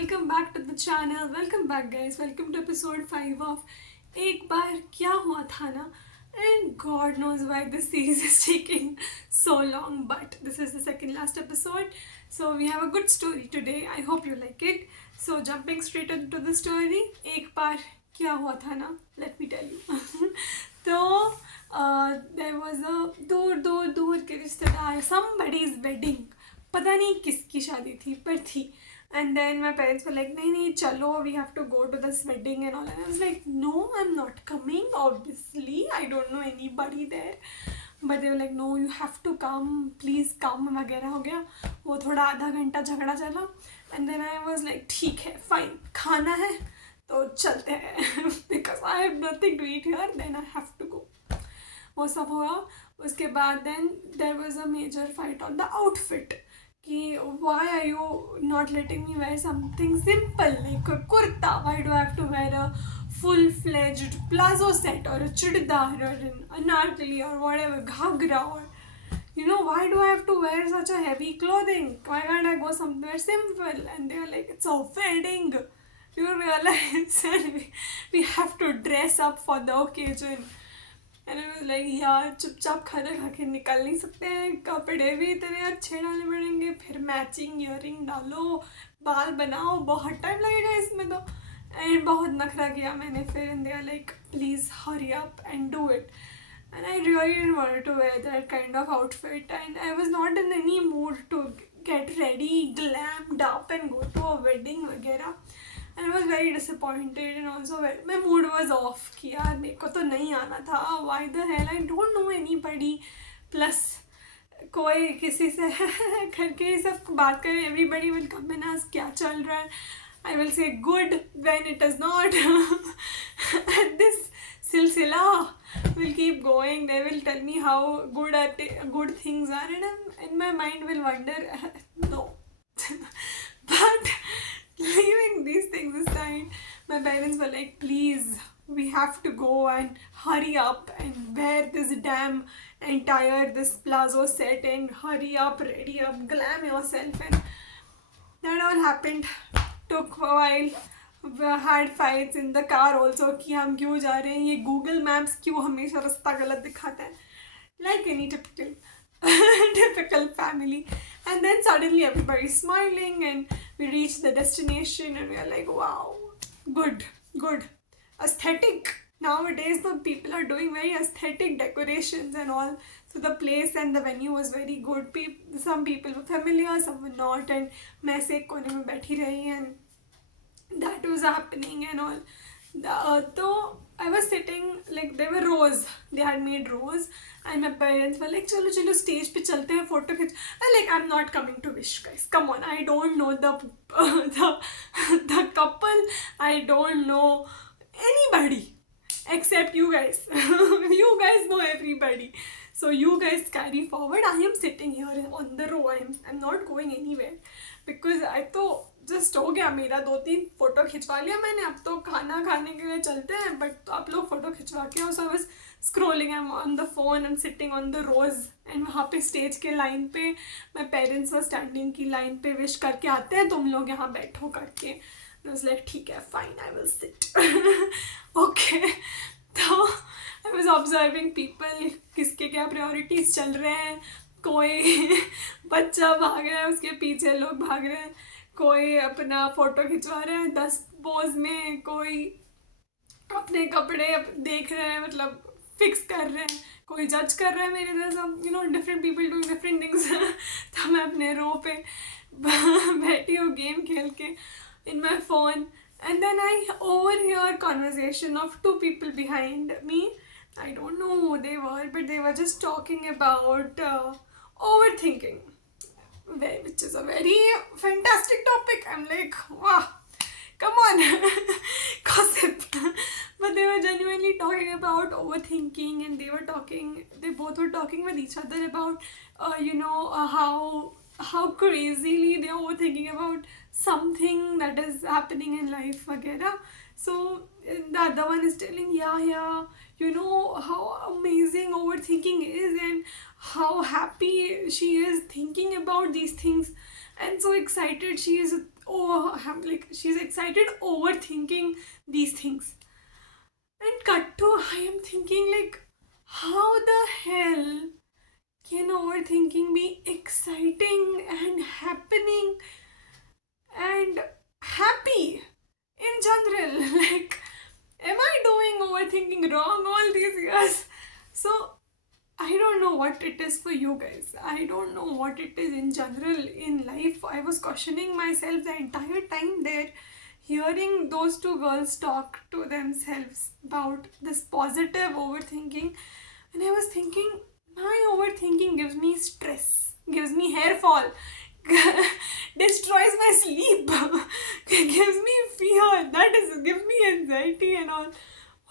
welcome back to the channel. Welcome back, guys. Welcome to episode 5 of एक बार क्या हुआ था ना. And God knows why this series is taking so long, but this is the second last episode. So we have a good story today. I hope you like it. So jumping straight into the story. एक बार क्या हुआ था ना. Let me tell you. तो there was a दूर दूर दूर के रिश्तेदार, somebody's wedding. पता नहीं किसकी शादी थी पर थी. And then my parents were like, nahi, chalo, we have to go to this wedding and all. And I was like, no, I'm not coming. Obviously, I don't know anybody there. But they were like, no, you have to come. Please come. वगैरह हो गया. वो थोड़ा आधा घंटा झगड़ा चला. And then I was like, ठीक है, fine. खाना है तो चलते हैं. Because I have nothing to eat here. Then I have to go. वो सब हुआ. उसके बाद then there was a major fight on the outfit. कि why are you not letting me wear something simple like a kurta? Why do I have to wear a full-fledged plazo set or a chudidar or an anarkali or whatever, ghagra, or why do I have to wear such a heavy clothing? Why can't I go somewhere simple? And they were like, it's a wedding. You realize we have to dress up for the occasion. And I was like, यार चुपचाप खाना खा के निकल नहीं सकते हैं, कपड़े भी इतने अच्छे डालने पड़ेंगे, फिर मैचिंग ईयरिंग डालो, बाल बनाओ, बहुत टाइम लगेगा इसमें तो. एंड बहुत नखरा किया मैंने फिर. And they are like, please hurry up and do it. And I really didn't want to wear that kind of outfit, and I was not in any mood to get ready, glammed up and go to a wedding वगैरह. And I was very disappointed, and also my mood was off कि यार मेरे को तो नहीं आना था. Why the hell? I don't know anybody. Plus कोई किसी से करके सब बात करें, everybody will come and ask क्या चल रहा है. I will say good when it is not. And this silsila will keep going. They will tell me how good things are, and my mind will wonder, no. But leaving these things aside, my parents were like, please, we have to go and hurry up and wear this damn entire this plazo set and hurry up, ready up, glam yourself. And that all happened. Took a while. We had fights in the car also कि हम क्यों जा रहे हैं, ये Google Maps क्यों हमेशा रास्ता गलत दिखाता है, like any typical family. And then suddenly everybody's smiling and we reached the destination and we are like, wow, good, aesthetic. Nowadays the people are doing very aesthetic decorations and all. So the place and the venue was very good. Some people were familiar, some were not, and मैं से एक कोने में बैठी रही, and that was happening and all. So I was sitting, like there were rows, they had made rows, and my parents were like, chalo chalo stage पे चलते हैं, photo खींच. I'm like, I'm not coming to wish, guys, come on. I don't know the couple, I don't know anybody except you guys. You guys know everybody, so you guys carry forward. I am sitting here on the row. I'm not going anywhere because I तो just हो गया मेरा, 2-3 photo खिंचवा लिया मैंने. अब तो खाना खाने के लिए चलते हैं, बट तो आप लोग फोटो खिंचवा के. और so I was scrolling, I am on the phone, I am sitting on the rows. And वहाँ पे स्टेज के लाइन पे माई पेरेंट्स वर स्टैंडिंग की लाइन पे, विश करके आते हैं तुम लोग यहाँ बैठो करके. आई वाज लाइक, ठीक है, fine, I will sit. Okay. तो आई वाज ऑब्जर्विंग पीपल, किसके क्या प्रायोरिटीज चल रहे हैं. कोई बच्चा भाग रहा है, उसके पीछे लोग भाग रहे हैं. कोई अपना फ़ोटो खिंचवा रहा है 10 पोज में, कोई अपने कपड़े देख रहे हैं, मतलब फिक्स कर रहे हैं, कोई जज कर रहा है मेरे जैसा, different people doing different things. तो मैं अपने रो पे बैठी हूँ गेम खेल के in my phone. And then I overhear conversation of 2 people behind me. I don't know who they were, but they were just talking about overthinking, which is a very fantastic topic. I'm like, wow, come on, gossip. But they were genuinely talking about overthinking, and they both were talking with each other about how crazily they're overthinking about something that is happening in life वगैरह. So the other one is telling, yeah, how amazing overthinking is and how happy she is thinking about these things and so excited she is. Oh, I'm like, she's excited overthinking these things. And cut to, I am thinking like, how the hell can overthinking be exciting and happening and happy in general? Like, am I doing overthinking wrong all these years? So I don't know what it is for you guys. I don't know what it is in general in life. I was questioning myself the entire time there, hearing those two girls talk to themselves about this positive overthinking. And I was thinking, my overthinking gives me stress, gives me hair fall, destroys my sleep, gives me fear, that is, gives me anxiety and all.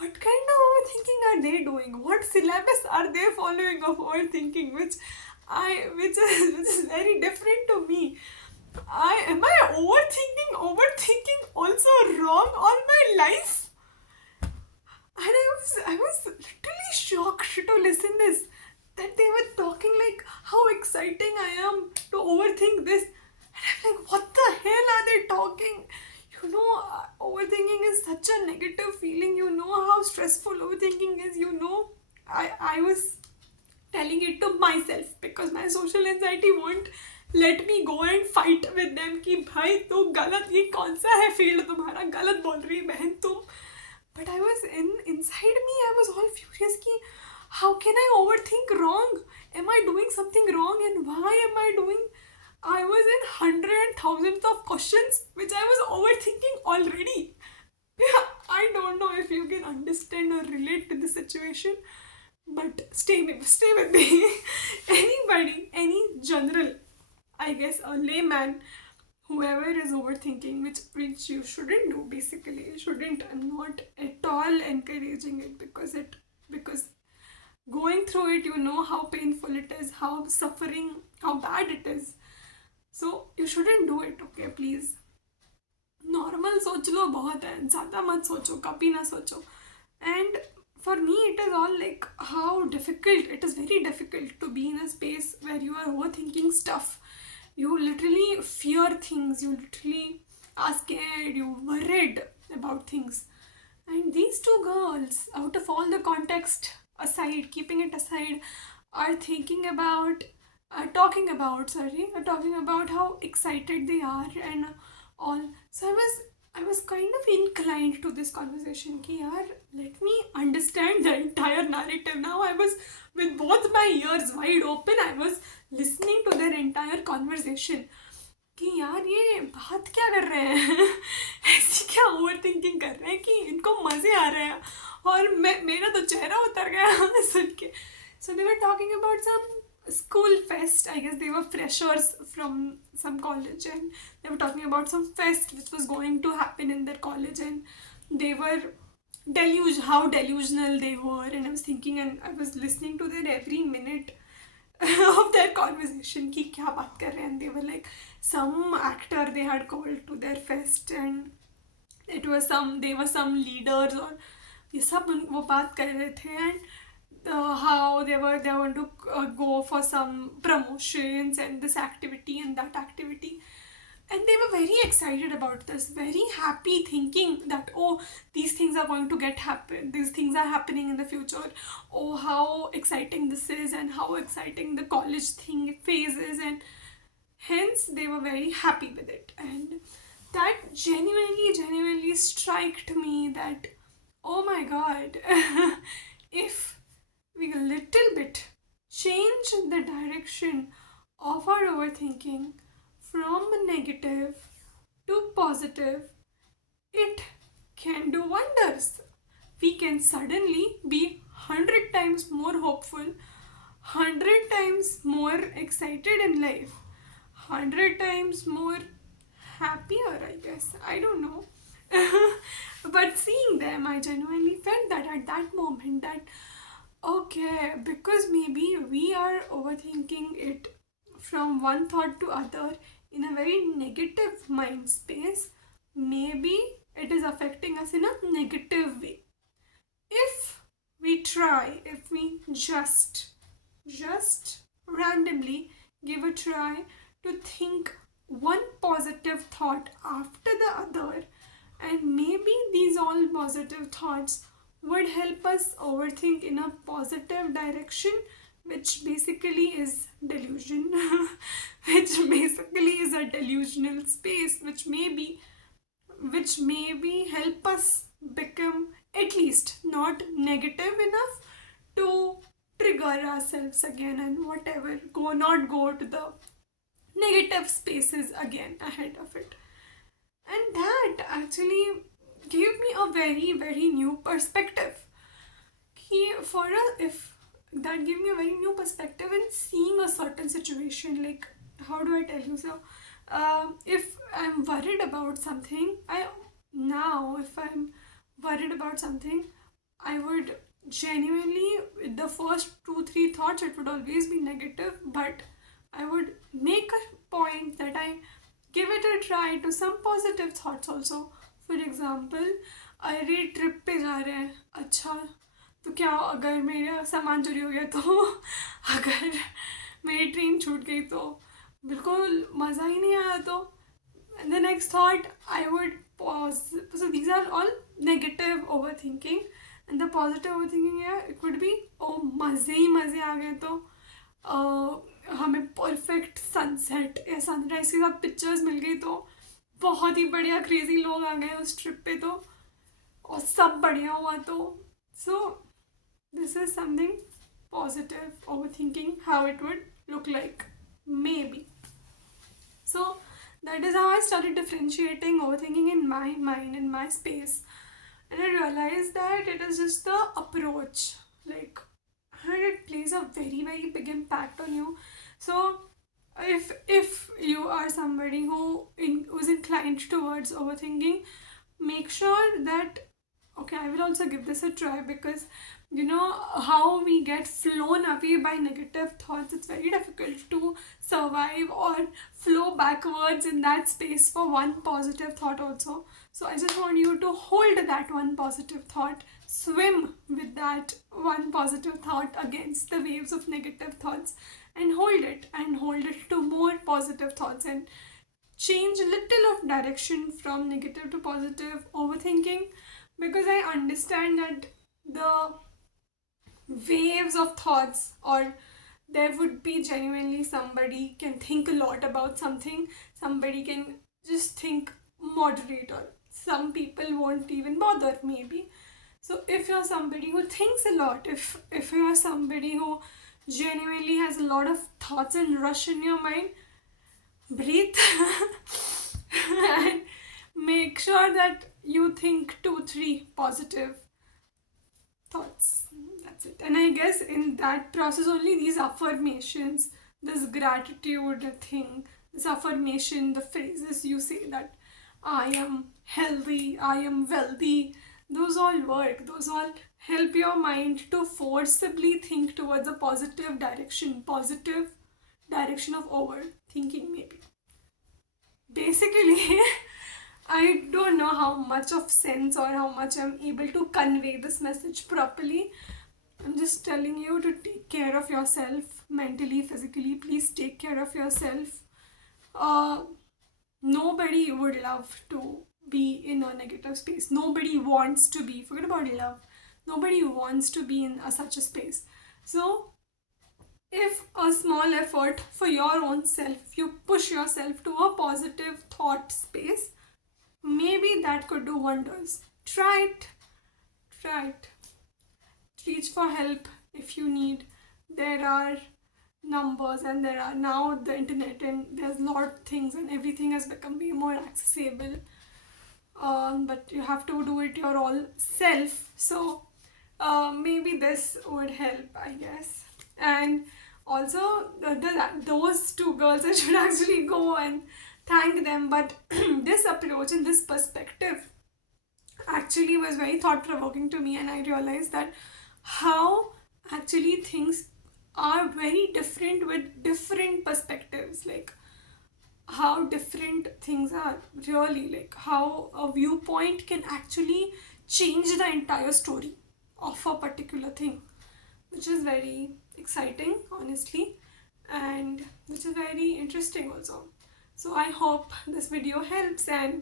What kind of overthinking are they doing? What syllabus are they following of overthinking, which is very different to me? Am I overthinking also wrong all my life? And I was literally shocked to listen this, that they were talking like how exciting I am to overthink this. And I'm like, what the hell are they talking? Overthinking is such a negative feeling. You know how stressful overthinking is. I was telling it to myself because my social anxiety won't let me go and fight with them कि भाई तो गलत, ये कौन सा है field तुम्हारा, गलत बोल रही है बहन तुम. But I was inside me, I was all furious कि how can I overthink wrong? Am I doing something wrong, and why am I doing? I was in hundreds and thousands of questions which I was overthinking already. I don't know if you can understand or relate to the situation, but stay with me. Anybody, any general, I guess a layman, whoever is overthinking, which you shouldn't do basically, you shouldn't. I'm not at all encouraging it because going through it, you know how painful it is, how suffering, how bad it is. So you shouldn't do it, okay, please. Normal सोच लो, बहुत है, ज़्यादा मत सोचो, कभी ना सोचो. And for me it is all like how difficult, it is very difficult to be in a space where you are over thinking stuff. You literally fear things, you literally are scared, you worried about things. And these two girls, out of all the context aside, keeping it aside, are thinking about, talking about how excited they are and all. So I was kind of inclined to this conversation कि यार, let me understand the entire narrative now. I was with both my ears wide open. I was listening to their entire conversation कि यार ये बात क्या कर रहे हैं ऐसी क्या ओवर थिंकिंग कर रहे हैं कि इनको मज़े आ रहे हैं, और मेरा तो चेहरा उतर गया सुन के. So they were talking about some school fest. I guess they were freshers from some college, and they were talking about some fest which was going to happen in their college, and they were how delusional they were. And I was thinking, and I was listening to their every minute of their conversation कि क्या बात कर रहे हैं. And they were like, some actor they had called to their fest, and they were some leaders, और ये सब वो बात कर रहे थे. And how they want to go for some promotions and this activity and that activity, and they were very excited about this, very happy, thinking that, oh, these things are going to happen, these things are happening in the future, oh, how exciting this is, and how exciting the college thing phase is. And hence they were very happy with it. And that genuinely struck me that, oh my god, if we a little bit change the direction of our overthinking from negative to positive, it can do wonders. We can suddenly be 100 times more hopeful, 100 times more excited in life, 100 times more happier, I guess. I don't know. But seeing them, I genuinely felt that at that moment that, okay, because maybe we are overthinking it from one thought to other in a very negative mind space, maybe it is affecting us in a negative way. If we just randomly give a try to think one positive thought after the other, and maybe these all positive thoughts would help us overthink in a positive direction, which basically is delusion, which basically is a delusional space, which maybe help us become at least not negative enough to trigger ourselves again and whatever, go to the negative spaces again ahead of it. And that actually gave me a very, very new perspective. For us, if that gave me a very new perspective in seeing a certain situation. Like, how do I tell you? So, if I'm worried about something, if I'm worried about something, I would genuinely, the first two, three thoughts, it would always be negative, but I would make a point that I give it a try to some positive thoughts also. For example, अरे trip पे जा रहे हैं, अच्छा तो क्या अगर मेरा सामान चोरी हो गया तो अगर मेरी ट्रेन छूट गई तो बिल्कुल मज़ा ही नहीं आया तो. And the next thought, I would pause. So these are all negative overthinking. And the positive overthinking here, it could be, oh मज़े ही मज़े आ गए तो हमें परफेक्ट सनसेट या सनराइज के साथ पिक्चर्स मिल गई तो बहुत ही बढ़िया क्रेजी लोग आ गए उस ट्रिप पे तो और सब बढ़िया हुआ तो. So this is something positive overthinking, how it would look like, maybe. So that is how I started differentiating overthinking in my mind, in my space, and I realized that it is just the approach, like, and it plays a very, very big impact on you. So if you are somebody who's inclined towards overthinking, make sure that, okay, I will also give this a try, because you know how we get flown away by negative thoughts. It's very difficult to survive or flow backwards in that space for one positive thought also. So I just want you to hold that one positive thought, swim with that one positive thought against the waves of negative thoughts, and hold it to more positive thoughts, and change a little of direction from negative to positive overthinking, because I understand that the waves of thoughts, or there would be genuinely somebody can think a lot about something, somebody can just think moderate, or some people won't even bother maybe. So if you're somebody who thinks a lot, if you're somebody who genuinely has a lot of thoughts and rush in your mind, breathe and make sure that you think 2 3 positive thoughts. That's it. And I guess in that process only these affirmations, this gratitude thing, this affirmation, the phrases you say that I am healthy, I am wealthy, those all work. Those all help your mind to forcibly think towards a positive direction of overthinking, maybe. Basically, I don't know how much of sense or how much I'm able to convey this message properly. I'm just telling you to take care of yourself mentally, physically. Please take care of yourself. Uh, Nobody would love to be in a negative space. Nobody wants to be, forget about love. Nobody wants to be in such a space. So, if a small effort for your own self, if you push yourself to a positive thought space, maybe that could do wonders. Try it. Try it. Reach for help if you need. There are numbers, and there are now the internet, and there's a lot of things, and everything has become way more accessible. But you have to do it your all self. So maybe this would help, I guess. And also, those two girls, I should actually go and thank them. But this approach and this perspective actually was very thought provoking to me, and I realized that how actually things are very different with different perspectives. Like, how different things are really, like how a viewpoint can actually change the entire story of a particular thing, which is very exciting, honestly, and which is very interesting also. So I hope this video helps. And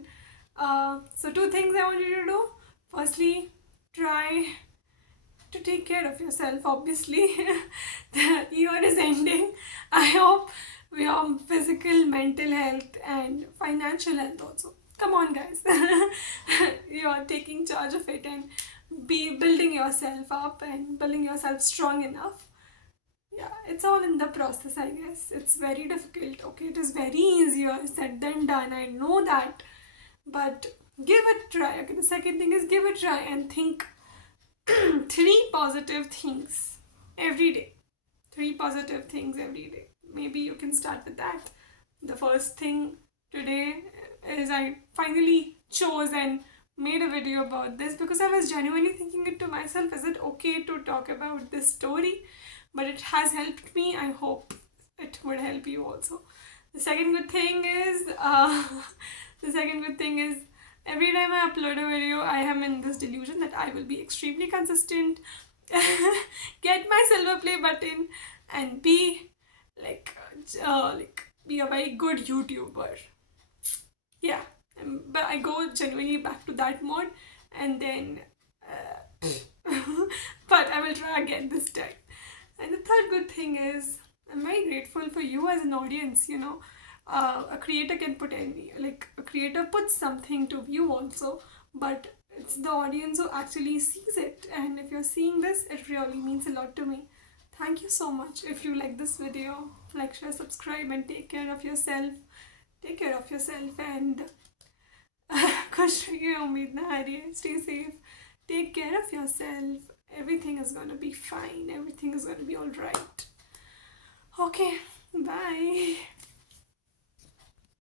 so two things I want you to do. Firstly, try to take care of yourself. Obviously, the year is ending. I hope your physical, mental health, and financial health also. Come on, guys. You are taking charge of it and be building yourself up and building yourself strong enough. Yeah, it's all in the process, I guess. It's very difficult. Okay, it is very easier said than done. I know that. But give it a try. Okay, the second thing is give it a try and think three positive things every day. Three positive things every day. Maybe you can start with that. The first thing today is I finally chose and made a video about this because I was genuinely thinking it to myself, is it okay to talk about this story? But it has helped me. I hope it would help you also. The second good thing is, the second good thing is every time I upload a video, I am in this delusion that I will be extremely consistent, get my silver play button, and be like be a very good YouTuber. Yeah, but I go genuinely back to that mode, and then, but I will try again this time. And the third good thing is, I'm very grateful for you as an audience. A creator can put any, like a creator puts something to view also, but it's the audience who actually sees it. And if you're seeing this, it really means a lot to me. Thank you so much. If you like this video, like, share, subscribe, and take care of yourself. Take care of yourself and खुश रहिए उम्मीद ना हारिए. Stay safe. Take care of yourself. Everything is gonna be fine. Everything is gonna be all right. Okay, bye.